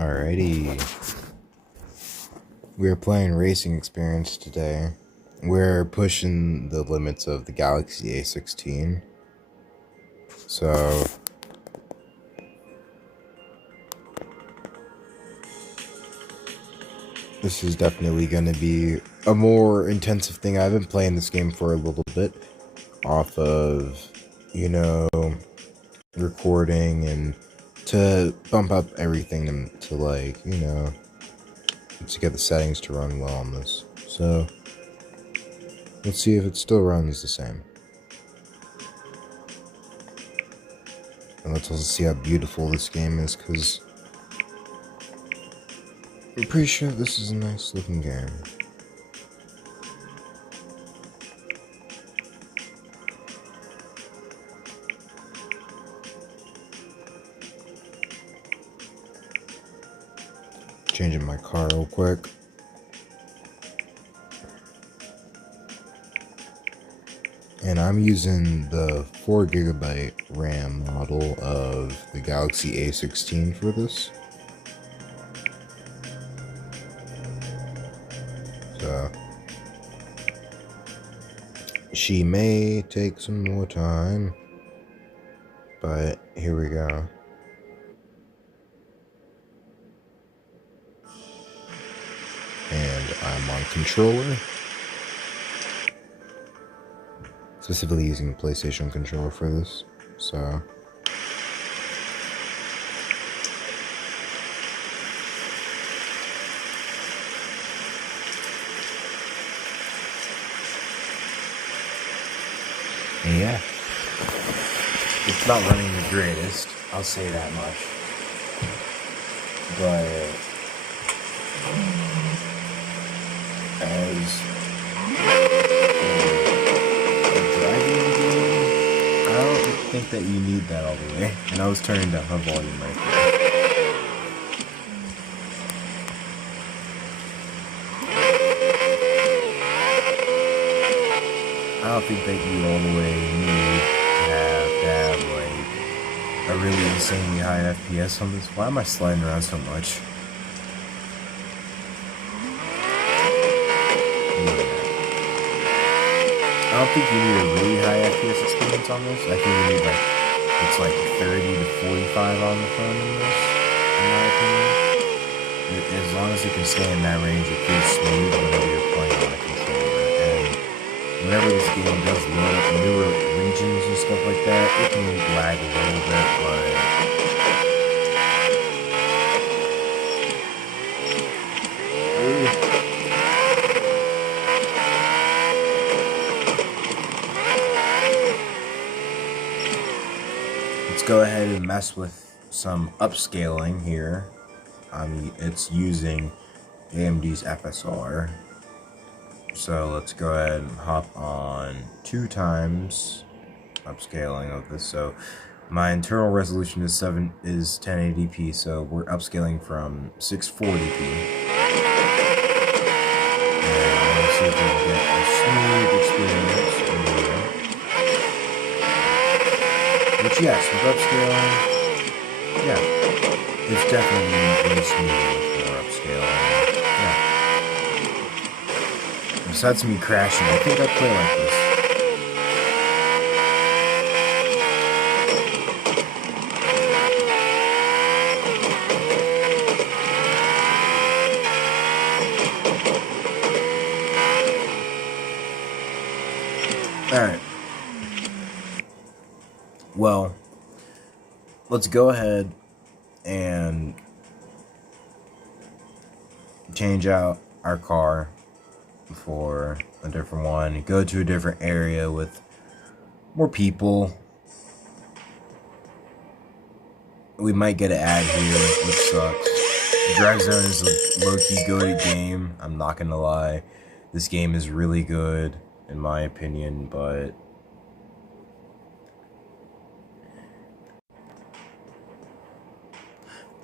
Alrighty. We're playing Racing Experience today. We're pushing the limits of the Galaxy A16. So this is definitely going to be a more intensive thing. I've been playing this game for a little bit off of, recording and to bump up everything to to get the settings to run well on this. So let's see if it still runs the same. And let's also see how beautiful this game is, because I'm pretty sure this is a nice looking game. Changing my car real quick. And I'm using the 4GB RAM model of the Galaxy A16 for this. So she may take some more time, but here we go. And I'm on controller. Specifically using the PlayStation controller for this, so yeah, it's not running the greatest, I'll say that much, but as I think that you need that all the way, and I was turning down her volume right there. I don't think that you all the way need to have like a really insanely high FPS on this. Why am I sliding around so much? I don't think you need a really high FPS experience on this. I think you need it's like 30 to 45 on the phone in this, in my opinion. As long as you can stay in that range, it feels smooth whenever you're playing on a controller. And whenever this game does load up newer regions and stuff like that, it can lag a little bit, but let's go ahead and mess with some upscaling here. It's using AMD's FSR. So let's go ahead and hop on 2x upscaling of this. So my internal resolution is 1080p, so we're upscaling from 640p. And let's see if we can get a smooth experience. Which, yes, with upscaling, yeah, it's definitely really smooth with more upscaling. Yeah. Besides me crashing, I think I play like this. Alright. Well, let's go ahead and change out our car for a different one. Go to a different area with more people. We might get an ad here, which sucks. Drive Zone is a low-key goated game. I'm not gonna lie. This game is really good, in my opinion, but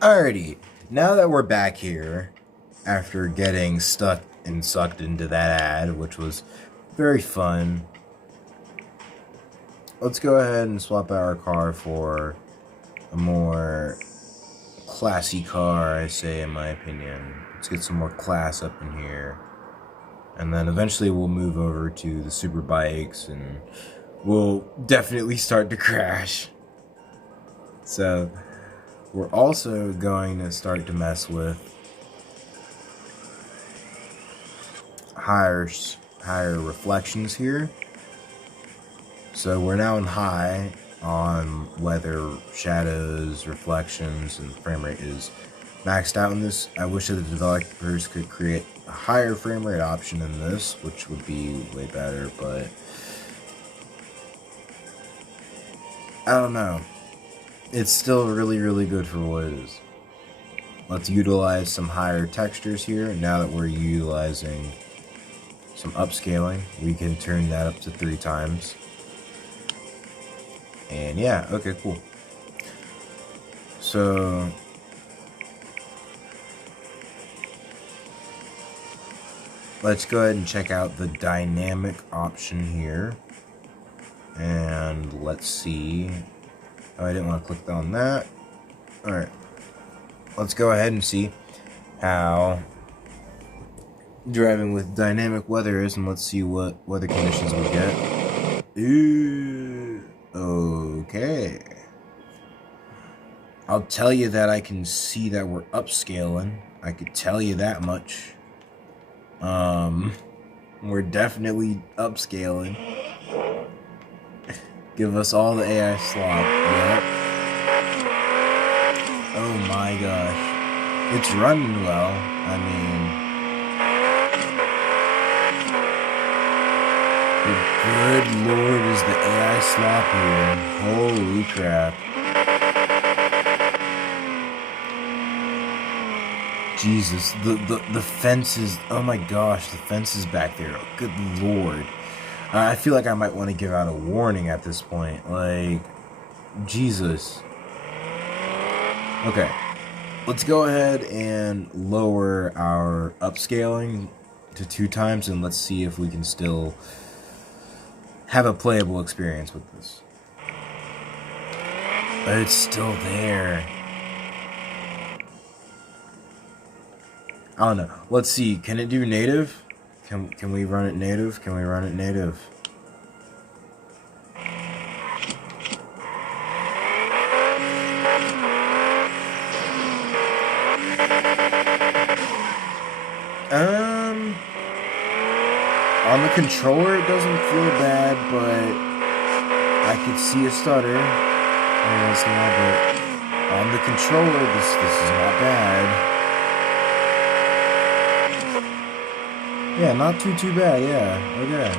alrighty, now that we're back here, after getting stuck and sucked into that ad, which was very fun, let's go ahead and swap out our car for a more classy car, I say, in my opinion. Let's get some more class up in here. And then eventually we'll move over to the super bikes and we'll definitely start to crash. So we're also going to start to mess with higher reflections here. So we're now in high on weather, shadows, reflections, and frame rate is maxed out in this. I wish that the developers could create a higher frame rate option in this, which would be way better, but I don't know. It's still really, really good for what it is. Let's utilize some higher textures here. Now that we're utilizing some upscaling, we can turn that up to 3 times. And yeah, okay, cool. So let's go ahead and check out the dynamic option here. And let's see. Oh, I didn't want to click on that. Alright. Let's go ahead and see how driving with dynamic weather is, and let's see what weather conditions we get. Ooh, okay. I'll tell you that I can see that we're upscaling. I could tell you that much. We're definitely upscaling. Give us all the AI slop. Yep. Oh my gosh. It's running well. I mean, the good lord is the AI slop here. Holy crap. Jesus, the fences, oh my gosh, the fences back there, oh, good lord. I feel like I might want to give out a warning at this point, like, Jesus. Okay, let's go ahead and lower our upscaling to 2 times, and let's see if we can still have a playable experience with this. It's still there. I don't know. Let's see. Can it do native? Can we run it native? Can we run it native? On the controller it doesn't feel bad, but I could see a stutter. It's not, but on the controller this is not bad. Yeah, not too bad, yeah, okay.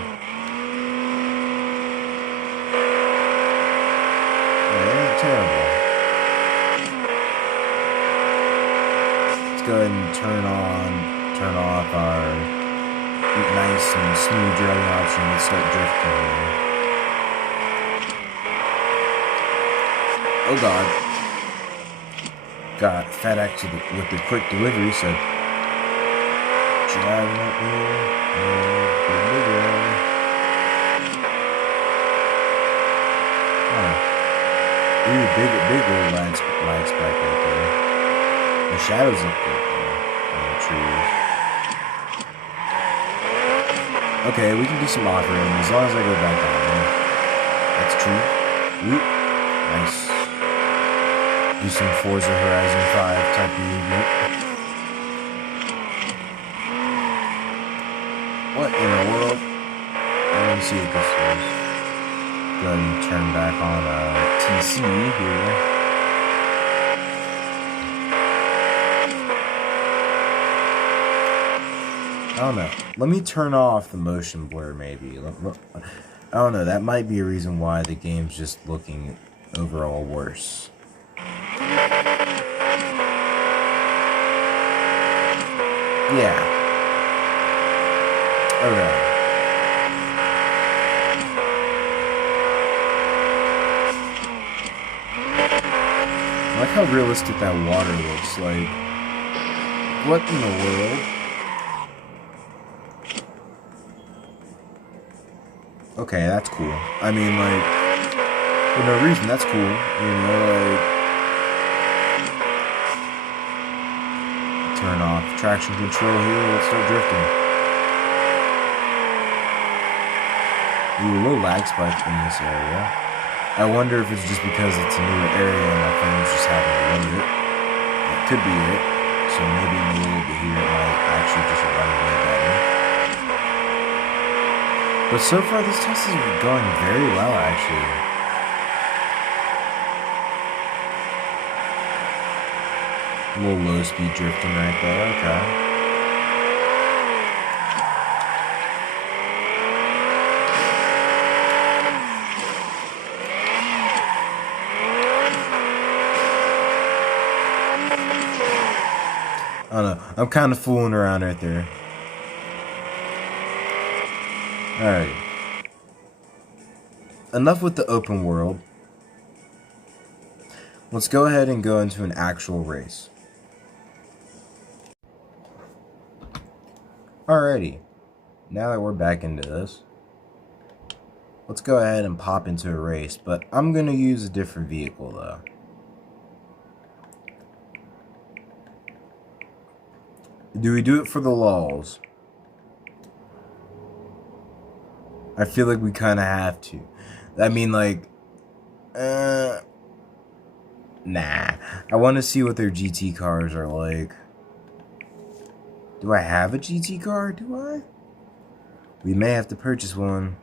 Yeah, it ain't terrible. Let's go ahead and turn off our nice and smooth driving option. Let's start drifting here. Oh god. Got FedEx with the quick delivery said, driving up here, ooh, big old light spike right there. The shadows look good though, on the trees. Okay, we can do some off-roading as long as I go back on there. That's true. Ooh, nice. Do some Forza Horizon 5 type of movement. What in the world? I don't see what this is. Go ahead and turn back on TC here. I don't know. Let me turn off the motion blur maybe. I don't know. That might be a reason why the game's just looking overall worse. Yeah. Okay. I like how realistic that water looks. Like, what in the world? Okay, that's cool. I mean, like, for no reason, that's cool. You know, like, turn off traction control here. Let's start drifting. Ooh, a little lag spike in this area. I wonder if it's just because it's a newer area and my phone's just having to load it. That could be it. So maybe in a little bit here it might actually just run way better. But so far this test is going very well actually. A little low speed drifting right there, okay. I don't know. I'm kind of fooling around right there. Alright. Enough with the open world. Let's go ahead and go into an actual race. Alrighty. Now that we're back into this, let's go ahead and pop into a race. But I'm going to use a different vehicle though. Do we do it for the lulz? I feel like we kind of have to. I mean, like, nah. I want to see what their GT cars are like. Do I have a GT car? Do I? We may have to purchase one.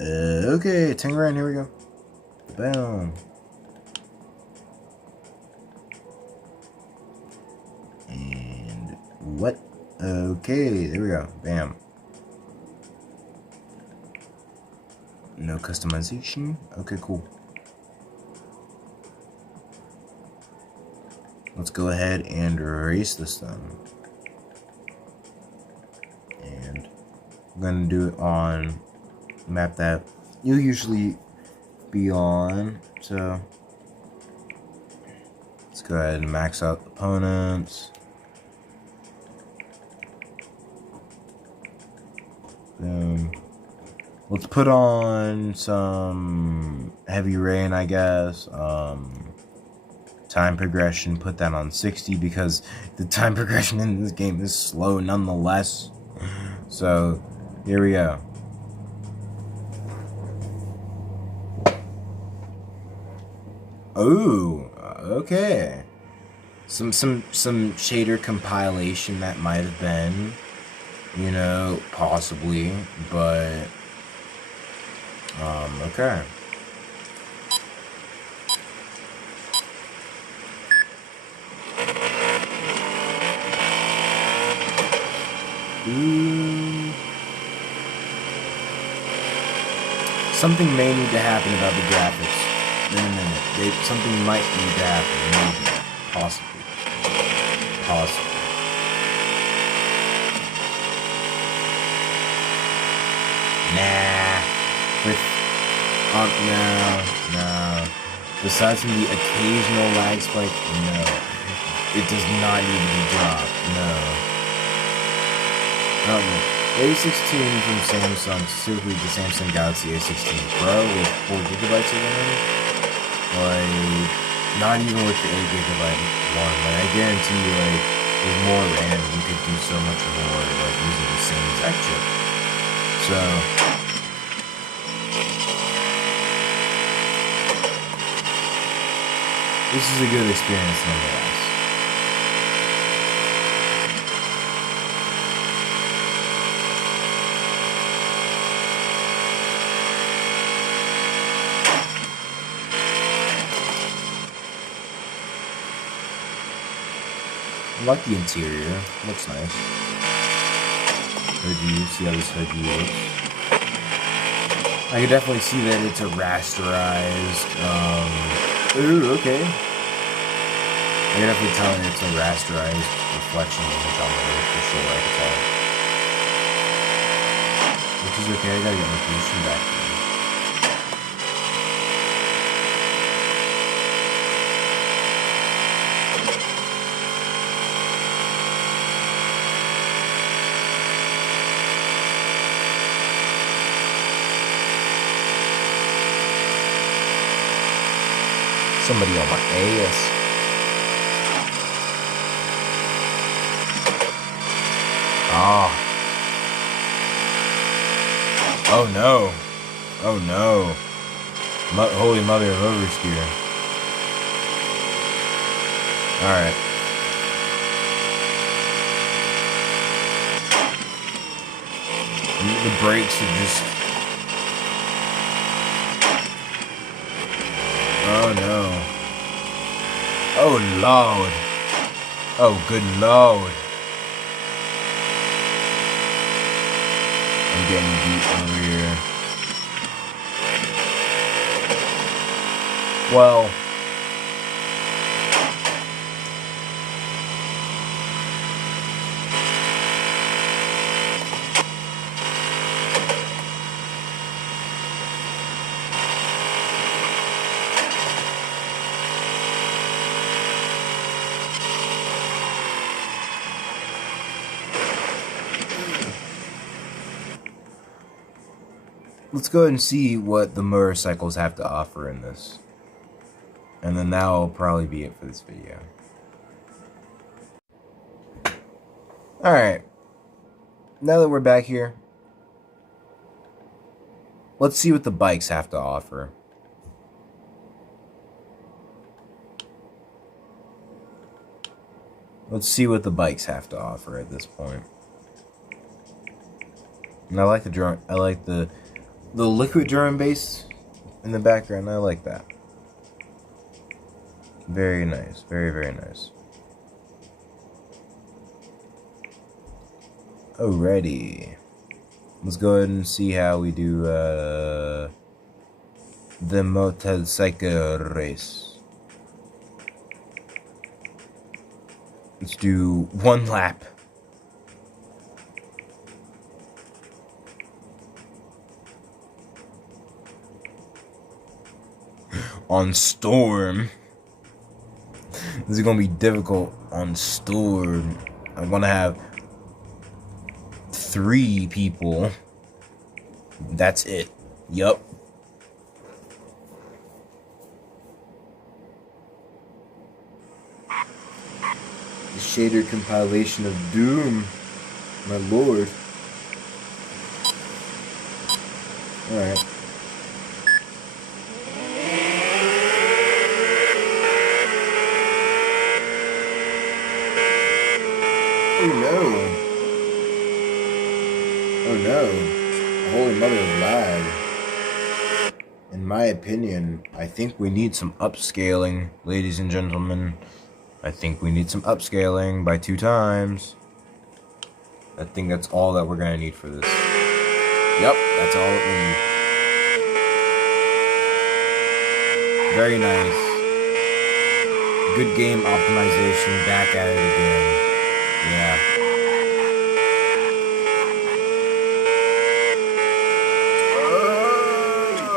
Okay, 10 grand, here we go. Bam. And what? Okay, there we go. Bam. No customization. Okay, cool. Let's go ahead and erase this then. And I'm gonna do it on map that you'll usually be on. So let's go ahead and max out opponents. Boom. Let's put on some heavy rain, I guess. Time progression, put that on 60 because the time progression in this game is slow nonetheless. So here we go. Oh, okay. Some shader compilation that might have been, you know, possibly, but okay. Ooh. Something may need to happen about the graphics. In a minute. Something might need to happen. Maybe. Possibly. Possibly. Nah. No. Besides from the occasional lag spike, no. It does not need to be dropped. No. A16 from Samsung, specifically the Samsung Galaxy A16 Pro with 4GB of RAM. Like, not even with the 8GB one. Like, I guarantee you, like, with more RAM, you could do so much more, like, using the same exact chip. So, this is a good experience nonetheless. I like the interior. Looks nice. Hood view. See how this hood view looks. I can definitely see that it's a rasterized. Ooh, okay. I can definitely tell that it's a rasterized reflection image on the roof for sure. I can tell. Which is okay. I gotta get my position back there. Somebody on my ass. Ah. Oh no. Oh no. Holy mother of oversteer. Alright. The brakes are just... Oh no. Oh lord. Oh good lord. I'm getting beat over here. Well... Let's go ahead and see what the motorcycles have to offer in this. And then that'll probably be it for this video. Alright. Now that we're back here, let's see what the bikes have to offer. Let's see what the bikes have to offer at this point. And I like the drum. I like the liquid drum bass in the background. I like that. Very nice. Very, very nice. Alrighty. Let's go ahead and see how we do the motorcycle race. Let's do 1 lap. On Storm. This is gonna be difficult on Storm. I'm gonna have 3 people. That's it. Yup. The shader compilation of Doom. My lord. Alright. Oh no. Oh no. Holy mother of lag. In my opinion, I think we need some upscaling, ladies and gentlemen. I think we need some upscaling by 2 times. I think that's all that we're gonna need for this. Yep, that's all that we need. Very nice. Good game optimization, back at it again. Yeah.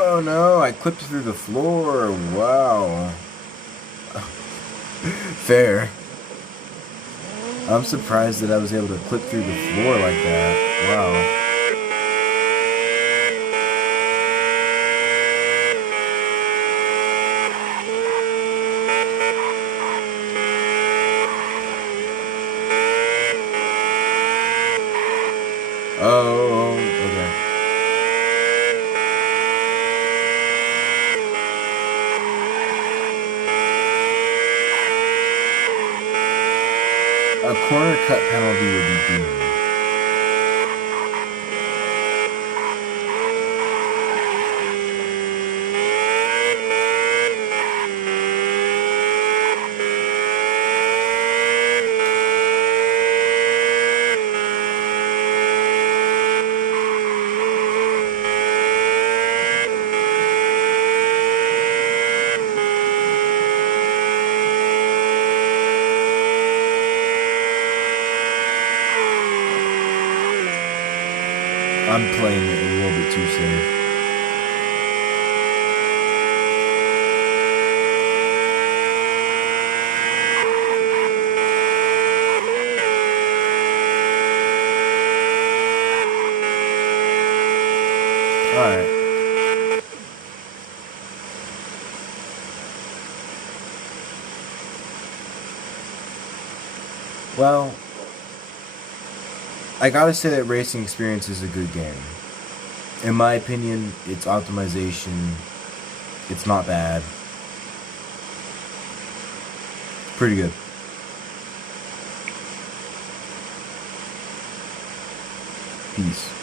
Oh no, I clipped through the floor. Wow. Fair. I'm surprised that I was able to clip through the floor like that. Wow. Oh, okay. A corner cut penalty would be doomed. I'm playing it a little bit too safe. Alright. Well, I gotta say that Racing Experience is a good game. In my opinion, its optimization, it's not bad. It's pretty good. Peace.